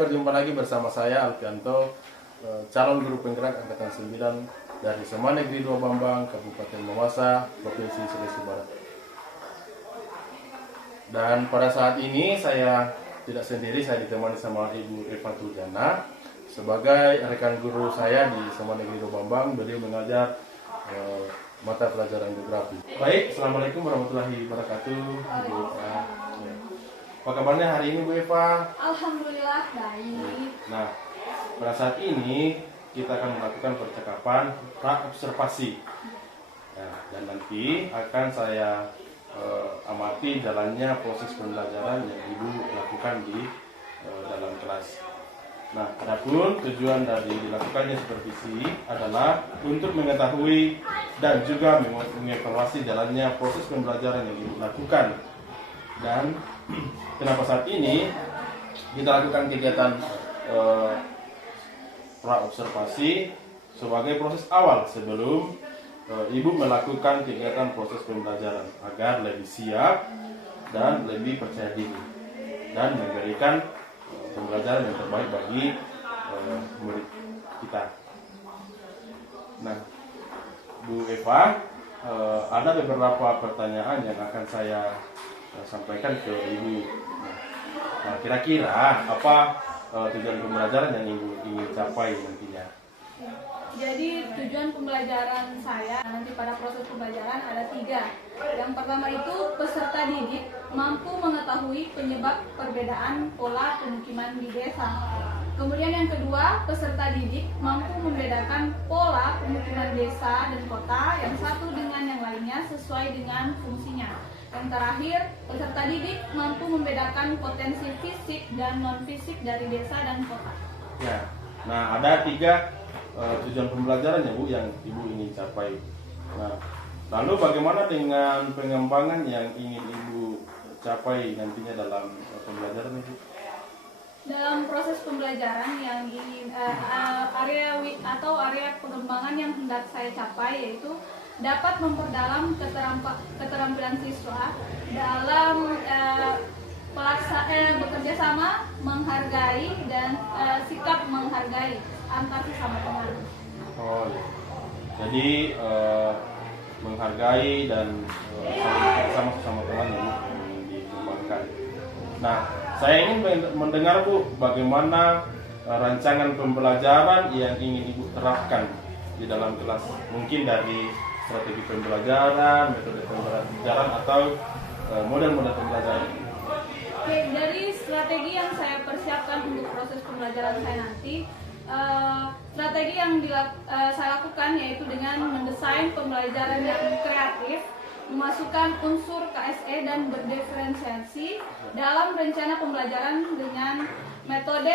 berjumpa lagi bersama saya Alfianto, calon guru penggerak angkatan 9 dari SMA Negeri 2 Bambang, Kabupaten Mamasa, Provinsi Sulawesi Barat. Dan pada saat ini saya tidak sendiri, saya ditemani sama Ibu Eva Turjana sebagai rekan guru saya di SMA Negeri 2 Bambang. Beliau mengajar mata pelajaran geografi. Baik, Assalamualaikum warahmatullahi wabarakatuh, Bu Eva. Ya. Apa kabarnya hari ini, Bu Eva? Alhamdulillah baik. Nah, pada saat ini kita akan melakukan percakapan pra-observasi. Nah, dan nanti akan saya amati jalannya proses pembelajaran yang Ibu lakukan di dalam kelas. Nah, adapun tujuan dari dilakukannya supervisi adalah untuk mengetahui dan juga mengevaluasi jalannya proses pembelajaran yang Ibu lakukan. Dan kenapa saat ini kita lakukan kegiatan pra-observasi sebagai proses awal sebelum Ibu melakukan kegiatan proses pembelajaran agar lebih siap dan lebih percaya diri dan memberikan pembelajaran yang terbaik bagi murid kita. Nah, Bu Eva, ada beberapa pertanyaan yang akan saya sampaikan ke Ibu. Nah, kira-kira apa tujuan pembelajaran yang Ibu ingin capai nantinya? Jadi tujuan pembelajaran saya nanti pada proses pembelajaran ada 3. Yang pertama itu peserta didik mampu mengetahui penyebab perbedaan pola pemukiman di desa. Kemudian yang kedua, peserta didik mampu membedakan pola pemukiman desa dan kota yang satu dengan yang lainnya sesuai dengan fungsinya. Yang terakhir, peserta didik mampu membedakan potensi fisik dan non-fisik dari desa dan kota. Ya, nah ada 3 tujuan pembelajaran ya Bu yang Ibu ingin capai. Nah, lalu bagaimana dengan pengembangan yang ingin Ibu capai nantinya dalam pembelajaran Ibu? Dalam proses pembelajaran yang ingin area pengembangan yang hendak saya capai yaitu dapat memperdalam keterampilan siswa dalam bekerja sama, menghargai dan sikap menghargai antar sesama teman. Oh iya. Jadi menghargai dan saling sama sesama teman yang dikembangkan. Nah, saya ingin mendengar Bu bagaimana rancangan pembelajaran yang ingin Ibu terapkan di dalam kelas. Mungkin dari strategi pembelajaran, metode pembelajaran atau model-model pembelajaran. Oke, dari strategi yang saya persiapkan untuk proses pembelajaran saya nanti, strategi yang saya lakukan yaitu dengan mendesain pembelajaran yang kreatif, memasukkan unsur KSE dan berdiferensiasi dalam rencana pembelajaran dengan metode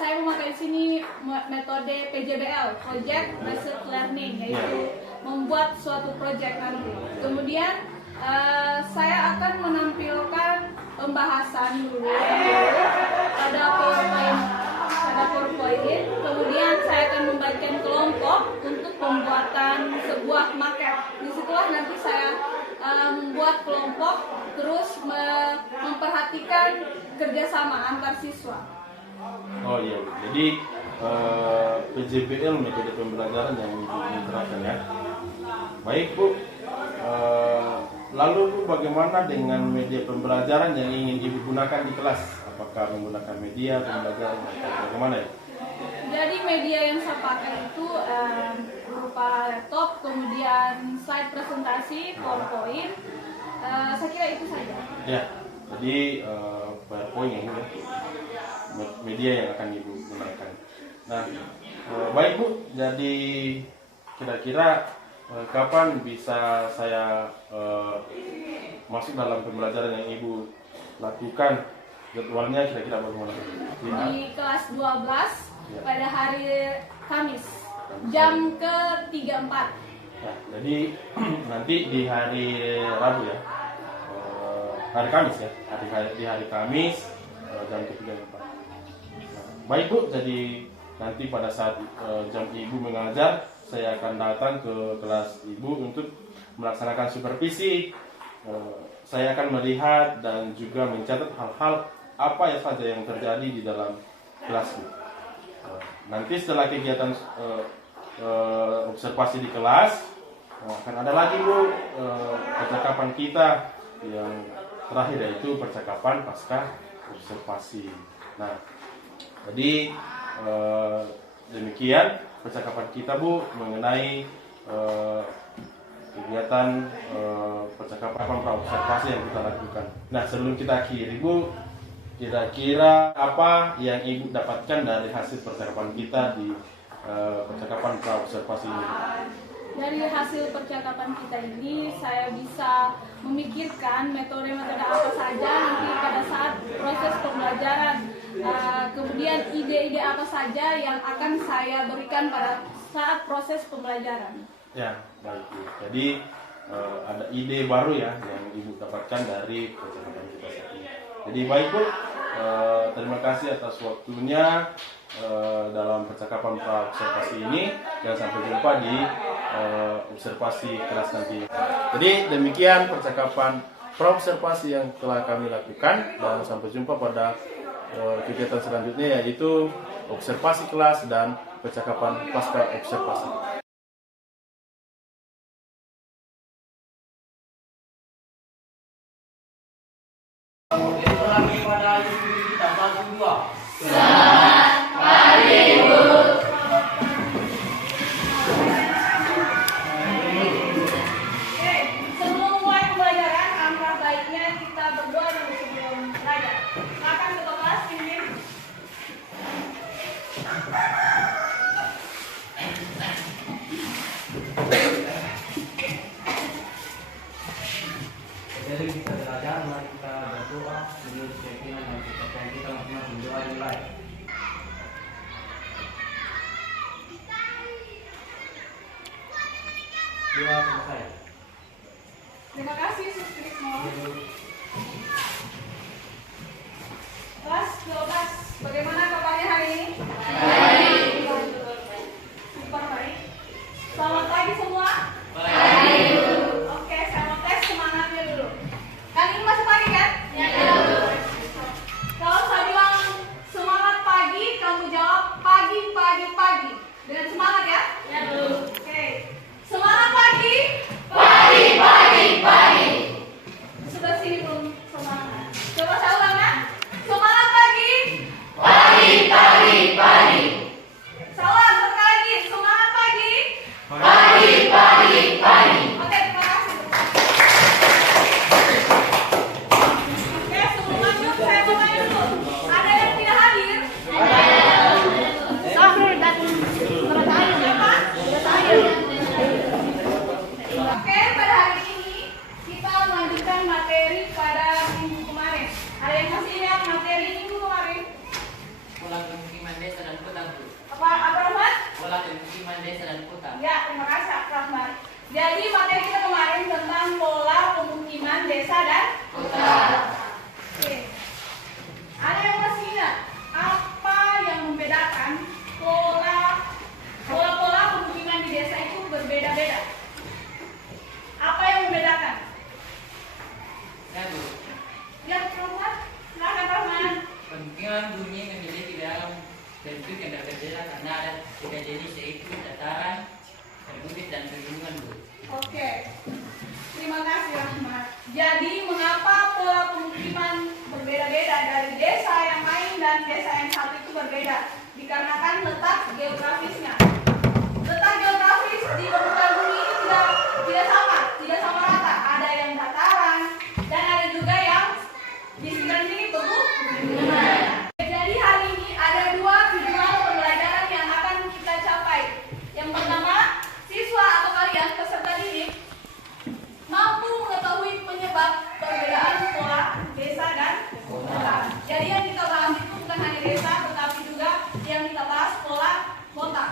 saya memakai di sini metode PJBL, Project Based Learning, yaitu membuat suatu project nanti. Kemudian saya akan menampilkan pembahasan dulu pada PowerPoint. Kemudian saya akan membagikan kelompok untuk pembuatan sebuah maket. Disitulah nanti saya membuat kelompok, terus memperhatikan kerjasama antar siswa. Oh iya, jadi PJBL metode pembelajaran yang Ibu ingin terapkan ya. Baik Bu, lalu Bu bagaimana dengan media pembelajaran yang ingin Ibu gunakan di kelas? Apakah menggunakan media pembelajaran atau bagaimana ya? Jadi media yang saya pakai itu berupa laptop, kemudian slide presentasi, PowerPoint. Saya kira itu saja. Ya, jadi PowerPoint yang ya, media yang akan Ibu gunakan. Nah, baik Bu, jadi kira-kira kapan bisa saya masuk dalam pembelajaran yang Ibu lakukan? Jadwalnya kira-kira bagaimana? Di kelas 12 pada hari Kamis jam ke-34. Nah, jadi nanti di hari Rabu ya, hari Kamis ya, di hari Kamis jam ke-34. Nah, baik Bu, jadi nanti pada saat jam Ibu mengajar, saya akan datang ke kelas Ibu untuk melaksanakan supervisi. Saya akan melihat dan juga mencatat hal-hal apa saja yang terjadi di dalam kelas Bu. Nanti setelah kegiatan observasi di kelas, akan ada lagi Bu percakapan kita yang terakhir, yaitu percakapan pasca observasi. Nah, jadi demikian percakapan kita Bu mengenai kegiatan percakapan praobservasi yang kita lakukan. Nah, sebelum kita akhiri Bu, kira-kira apa yang Ibu dapatkan dari hasil percakapan kita di percakapan praobservasi ini? Dari hasil percakapan kita ini, saya bisa memikirkan metode-metode apa saja nanti pada saat proses pembelajaran. Kemudian ide-ide apa saja yang akan saya berikan pada saat proses pembelajaran. Ya, baik Bu. Jadi ada ide baru ya yang Ibu dapatkan dari percakapan kita saat ini. Jadi baik Bu, terima kasih atas waktunya dalam percakapan praobservasi ini, dan sampai jumpa di observasi kelas nanti. Jadi demikian percakapan praobservasi yang telah kami lakukan, dan sampai jumpa pada kegiatan selanjutnya, yaitu observasi kelas dan percakapan pasca observasi. Sebelum mulai pembelajaran, alangkah baiknya kita berdoa dulu sebelum belajar. Silakan ketua kelas pimpin. Jadi kita belajar, mari kita berdoa menurut keyakinan dan kepercayaan kita masing-masing. Doa dimulai. Doa selesai. Terima kasih Yesus Kristus. Kelas 12, bagaimana kabarnya hari ini? Baik. Super baik. Selamat pagi semua. Baik. Oke, saya mau tes semangatnya dulu. Kan ini masih pagi kan? Ya. Kalau saya bilang semangat pagi, kamu jawab pagi, pagi, pagi. Dengan semangat ya? Ya. Oke. Semangat pagi. Pagi, pagi, pagi. Sudah sini belum semangat. Coba saya ulang ya. Semangat pagi. Pagi, pagi, pagi. Saya ulang sekali lagi. Semangat pagi. Pagi, pagi, pagi. Oke, terima kasih. Oke, sebelum lanjut saya mau tanya dulu. Ada yang tidak hadir? Sahur dan siapa? Oke, pada hari ini kita melanjutkan materi pada minggu kemarin. Ada yang masih ingat materi minggu kemarin? Pola pemukiman desa dan kota. Apa Rahmat? Pola pemukiman desa dan kota. Ya, terima kasih Rahmat. Jadi materi kita kemarin tentang pola pemukiman desa dan kota. Oke. Ada yang masih ingat apa yang membedakan pola-pola pemukiman di desa itu berbeda-beda? Apa yang membedakan? Ya, Bu. Ya, Rahmat. Silakan Rahmat. Pemukiman bumi memiliki dalam bentuk yang berbeda karena ada tiga jenis, yaitu dataran, berbukit, dan pegunungan, Bu. Oke. Terima kasih Rahmat. Jadi mengapa pola pemukiman berbeda-beda dari desa yang lain dan desa yang satu itu berbeda? Dikarenakan letak geografisnya. Letak geografis di permukaan bumi itu tidak sama rata. Ada yang dataran dan ada juga yang di sekitar sini pegunungan. Jadi hari ini ada dua tujuan pembelajaran yang akan kita capai. Yang pertama, siswa atau kalian peserta didik mampu mengetahui penyebab perbedaan pola desa dan kota. Jadi yang kita bahas itu bukan hanya desa, tetapi juga yang kita bahas pola kota.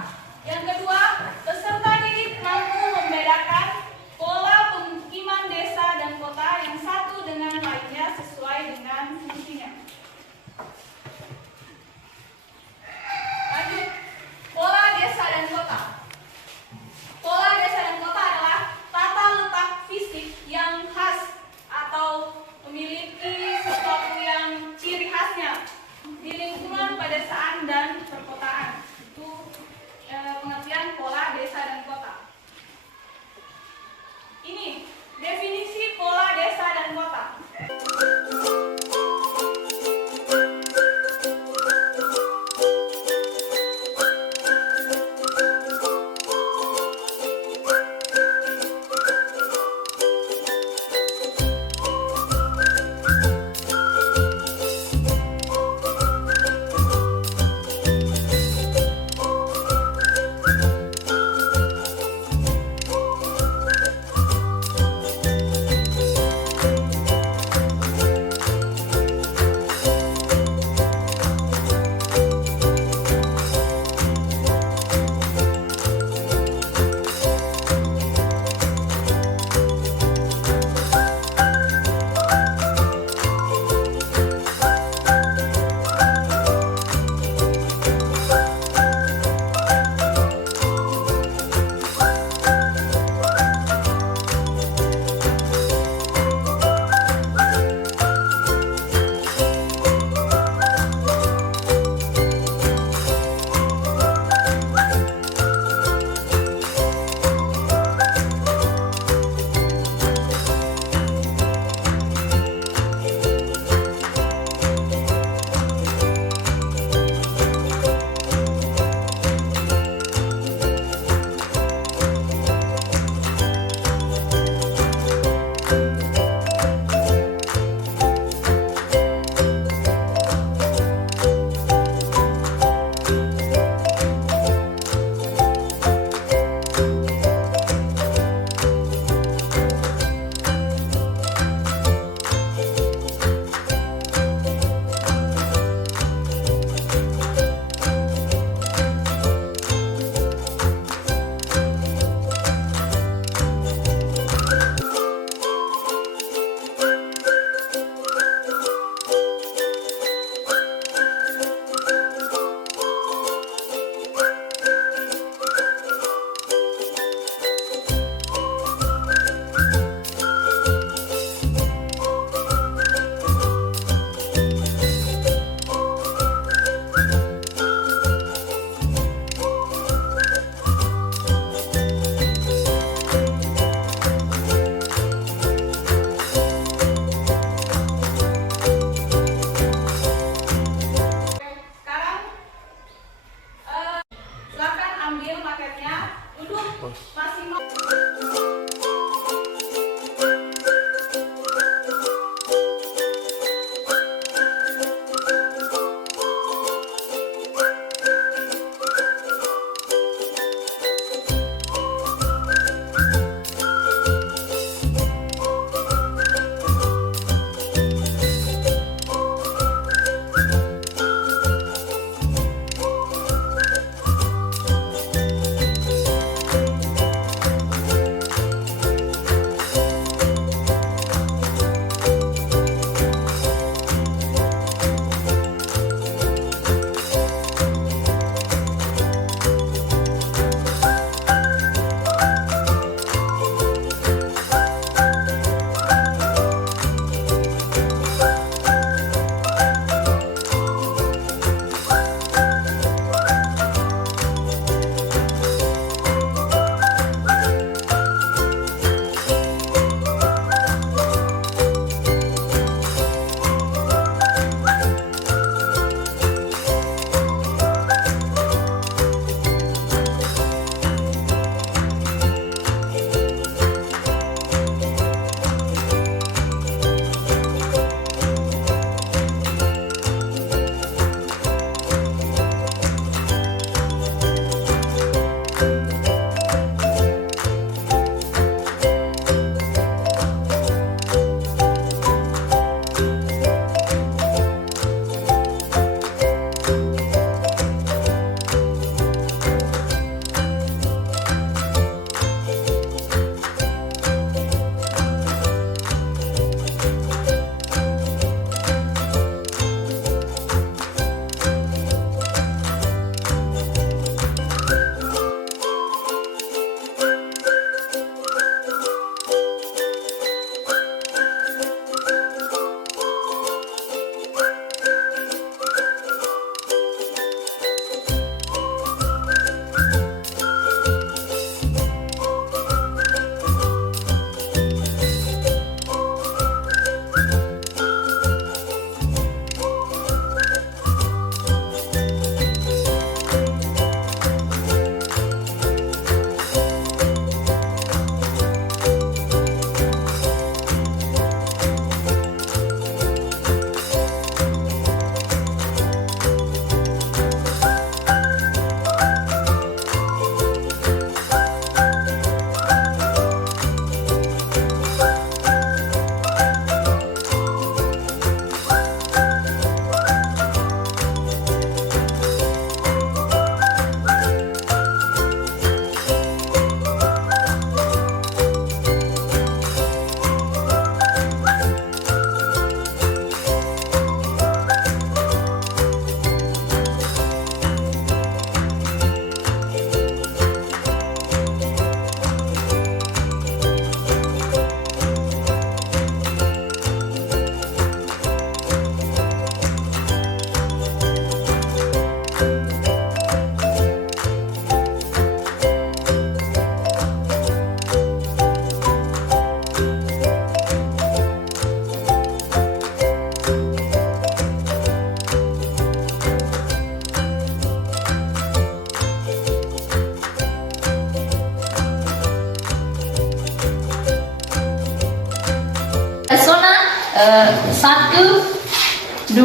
1, 2, 3,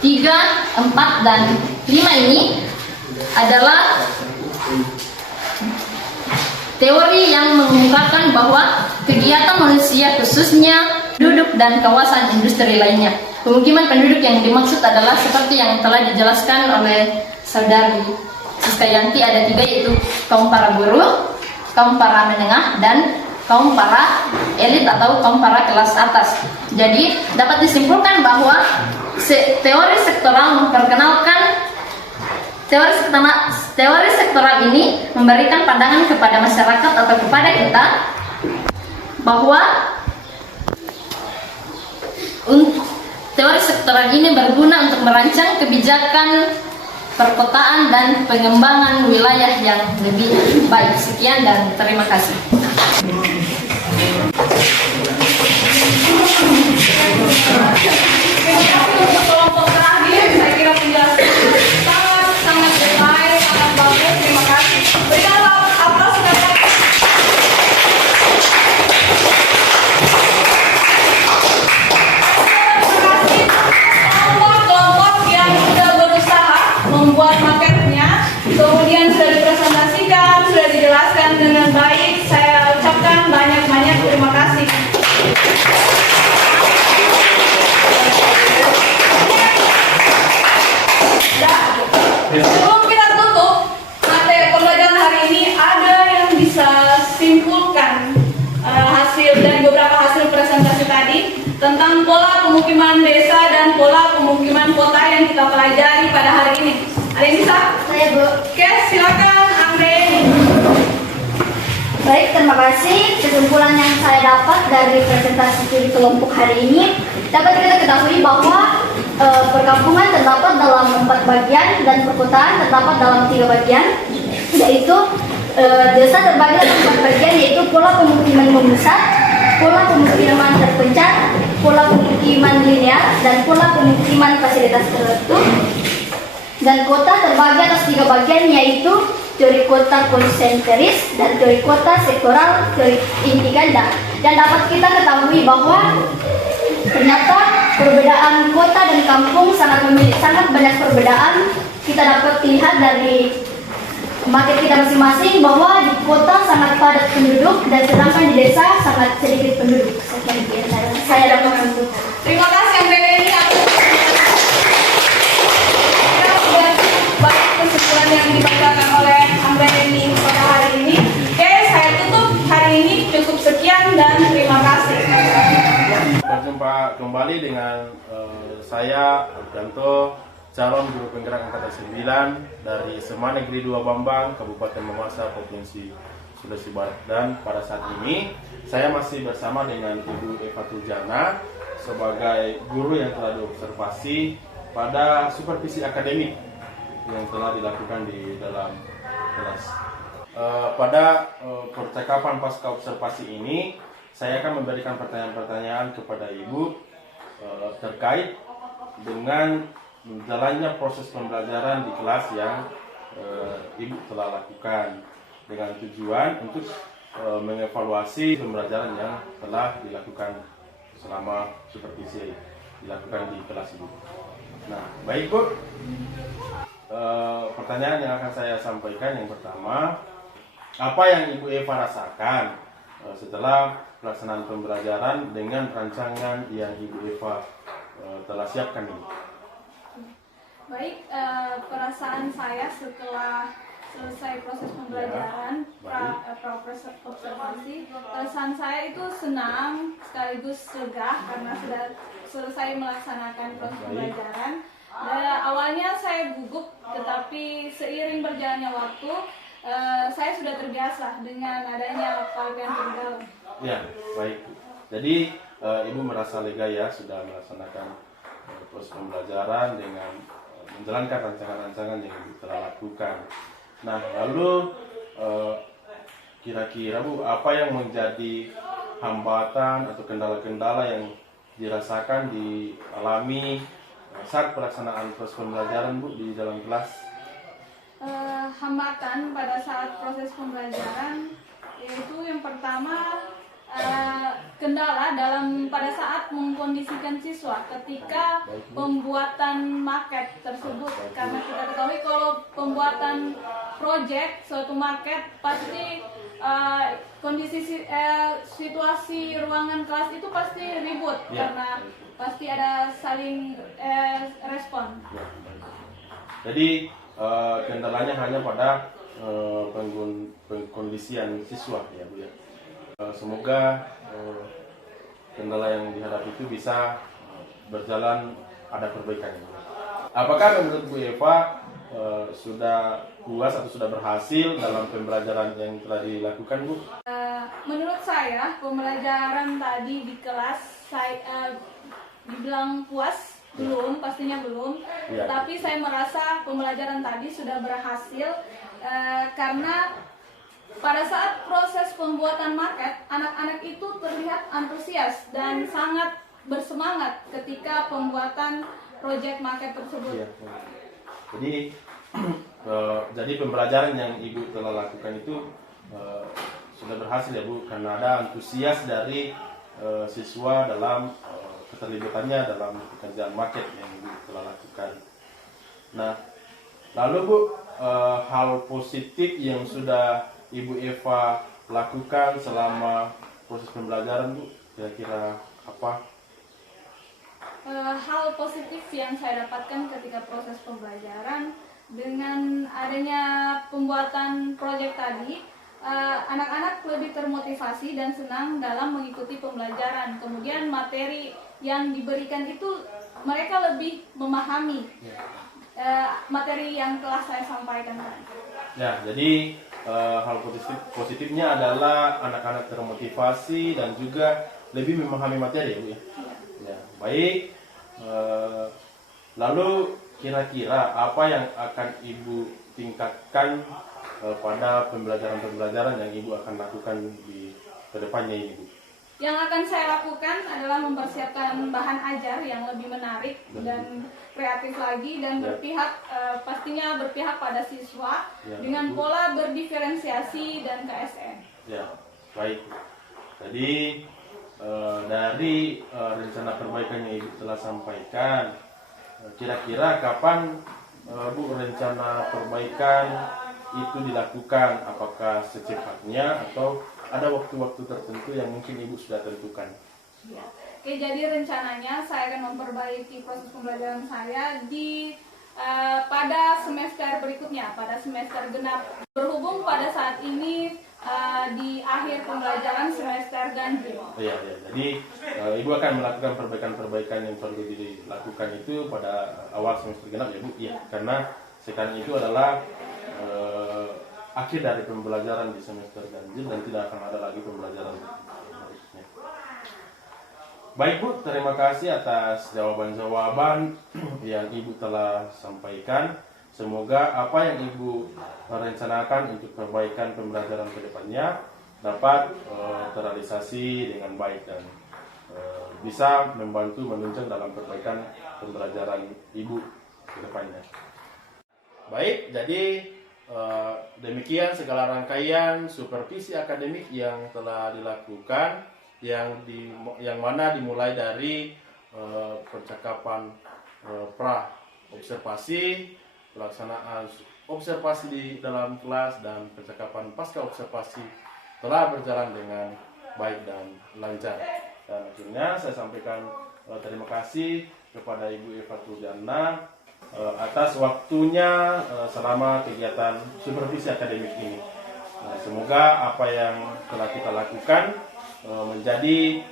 4, dan 5 ini adalah teori yang mengungkapkan bahwa kegiatan manusia khususnya penduduk dan kawasan industri lainnya. Pemukiman penduduk yang dimaksud adalah seperti yang telah dijelaskan oleh saudari Siska Yanti, ada 3, yaitu kaum para buruh, kaum para menengah, dan kaum para elit atau kaum para kelas atas. Jadi dapat disimpulkan bahwa teori sektoral memperkenalkan teori sektoral ini memberikan pandangan kepada masyarakat atau kepada kita bahwa teori sektoral ini berguna untuk merancang kebijakan perkotaan dan pengembangan wilayah yang lebih baik. Sekian dan terima kasih. Untuk kelompok terakhir, saya kira penjelasan sangat baik, sangat bagus. Terima kasih. Berikan aplaus sekali lagi. Terima kasih kelompok yang sudah berusaha membuat maketnya, kemudian sudah dipresentasikan, sudah dijelaskan dengan baik. Saya ucapkan banyak-banyak terima kasih. Sebelum kita tutup materi pembelajaran hari ini, ada yang bisa simpulkan hasil dari beberapa hasil presentasi tadi tentang pola pemukiman desa dan pola pemukiman kota yang kita pelajari pada hari ini. Ada yang bisa? Saya, Bu. Oke, silakan Andre. Baik, terima kasih. Kesimpulan yang saya dapat dari presentasi studi kelompok hari ini, dapat kita ketahui bahwa perkampungan terdapat dalam 4 bagian dan perkotaan terdapat dalam 3 bagian, yaitu desa terbagi dalam 4 bagian, yaitu pola pemukiman membesar, pola pemukiman terpencar, pola pemukiman linear, dan pola pemukiman fasilitas tertentu. Dan kota terbagi atas 3 bagian, yaitu teori kota konsentris dan teori kota sektoral, teori inti ganda. Dan dapat kita ketahui bahwa ternyata perbedaan kota dan kampung sangat banyak perbedaan. Kita dapat lihat dari market kita masing-masing bahwa di kota sangat padat penduduk dan sedangkan di desa sangat sedikit penduduk. Sekian saya dapat simpulkan. Terima kasih Andre ini atas banyak kesimpulan yang dibacakan oleh Andre ini pada hari ini. Oke, saya tutup hari ini, cukup sekian dan terima kasih. Berjumpa kembali dengan saya Ardanto, calon guru penggerak angkatan 9 dari SMA Negeri 2 Bambang, Kabupaten Mamasa, Provinsi Sulawesi Barat. Dan pada saat ini saya masih bersama dengan Ibu Eva Tuljana sebagai guru yang telah diobservasi pada supervisi akademik yang telah dilakukan di dalam kelas. Pada percakapan pasca observasi ini, saya akan memberikan pertanyaan-pertanyaan kepada Ibu terkait dengan jalannya proses pembelajaran di kelas yang Ibu telah lakukan, dengan tujuan untuk mengevaluasi pembelajaran yang telah dilakukan selama supervisi dilakukan di kelas Ibu. Nah, baik Bu. Pertanyaan yang akan saya sampaikan yang pertama, apa yang Ibu Eva rasakan setelah pelaksanaan pembelajaran dengan rancangan yang Ibu Eva telah siapkan ini? Baik, perasaan saya setelah selesai proses pembelajaran, proses observasi, perasaan saya itu senang sekaligus lega karena sudah selesai melaksanakan proses pembelajaran. Awalnya saya gugup, tetapi seiring berjalannya waktu, saya sudah terbiasa dengan adanya pelatihan tunggal. Ya, baik. Jadi Ibu merasa lega ya sudah melaksanakan proses pembelajaran dengan menjalankan rancangan-rancangan yang Ibu telah lakukan. Nah, lalu kira-kira Bu, apa yang menjadi hambatan atau kendala-kendala yang dirasakan dialami saat pelaksanaan proses pembelajaran Bu di dalam kelas? Hambatan pada saat proses pembelajaran yaitu yang pertama kendala dalam pada saat mengkondisikan siswa ketika pembuatan maket tersebut, karena kita ketahui kalau pembuatan proyek suatu maket pasti kondisi situasi ruangan kelas itu pasti ribut karena pasti ada saling respon. Jadi kendalanya hanya pada pengkondisian siswa ya Bu ya. Semoga kendala yang dihadapi itu bisa berjalan, ada perbaikan. Apakah menurut Bu Eva sudah puas atau sudah berhasil dalam pembelajaran yang telah dilakukan Bu? Menurut saya pembelajaran tadi di kelas saya dibilang puas belum, pastinya belum. Ya. Tetapi saya merasa pembelajaran tadi sudah berhasil karena pada saat proses pembuatan maket, anak-anak itu terlihat antusias dan sangat bersemangat ketika pembuatan proyek maket tersebut. Ya. Jadi pembelajaran yang Ibu telah lakukan itu sudah berhasil ya Bu, karena ada antusias dari siswa dalam keterlibatannya dalam pekerjaan maket yang Ibu telah lakukan. Nah, lalu Bu, hal positif yang sudah Ibu Eva lakukan selama proses pembelajaran Bu, kira-kira apa? Hal positif yang saya dapatkan ketika proses pembelajaran dengan adanya pembuatan proyek tadi, anak-anak lebih termotivasi dan senang dalam mengikuti pembelajaran. Kemudian materi yang diberikan itu mereka lebih memahami materi yang telah saya sampaikan. Ya, jadi hal positifnya adalah anak-anak termotivasi dan juga lebih memahami materi ya Bu ya. Ya, baik. Lalu kira-kira apa yang akan Ibu tingkatkan pada pembelajaran-pembelajaran yang Ibu akan lakukan di kedepannya ini Bu? Yang akan saya lakukan adalah mempersiapkan bahan ajar yang lebih menarik dan kreatif lagi dan pastinya berpihak pada siswa dengan pola berdiferensiasi dan KSN. Ya, baik. Jadi dari rencana perbaikan yang Ibu telah sampaikan, kira-kira kapan Bu rencana perbaikan itu dilakukan? Apakah secepatnya atau ada waktu-waktu tertentu yang mungkin Ibu sudah tentukan? Ya. Oke, jadi rencananya saya akan memperbaiki proses pembelajaran saya pada semester berikutnya, pada semester genap. Berhubung pada saat ini di akhir pembelajaran semester ganjil. Iya. Jadi Ibu akan melakukan perbaikan-perbaikan yang perlu dilakukan itu pada awal semester genap ya Bu? Iya, karena sekarang itu adalah akhir dari pembelajaran di semester ganjil dan tidak akan ada lagi pembelajaran berikutnya. Baik Bu, terima kasih atas jawaban-jawaban yang Ibu telah sampaikan. Semoga apa yang Ibu rencanakan untuk perbaikan pembelajaran ke depannya dapat terrealisasi dengan baik dan bisa membantu menunjang dalam perbaikan pembelajaran Ibu ke depannya. Baik, jadi demikian segala rangkaian supervisi akademik yang telah dilakukan, yang mana dimulai dari percakapan pra observasi, pelaksanaan observasi di dalam kelas, dan percakapan pasca observasi telah berjalan dengan baik dan lancar. Dan akhirnya saya sampaikan terima kasih kepada Ibu Eva Trudiana atas waktunya selama kegiatan supervisi akademik ini. Semoga apa yang telah kita lakukan menjadi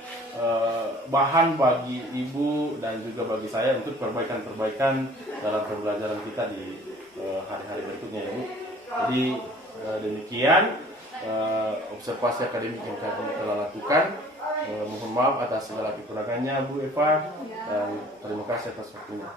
bahan bagi Ibu dan juga bagi saya untuk perbaikan-perbaikan dalam pembelajaran kita di hari-hari berikutnya ya Bu. Jadi demikian observasi akademik yang kami telah lakukan. Mohon maaf atas segala kekurangannya Bu Eva, dan terima kasih atas waktunya.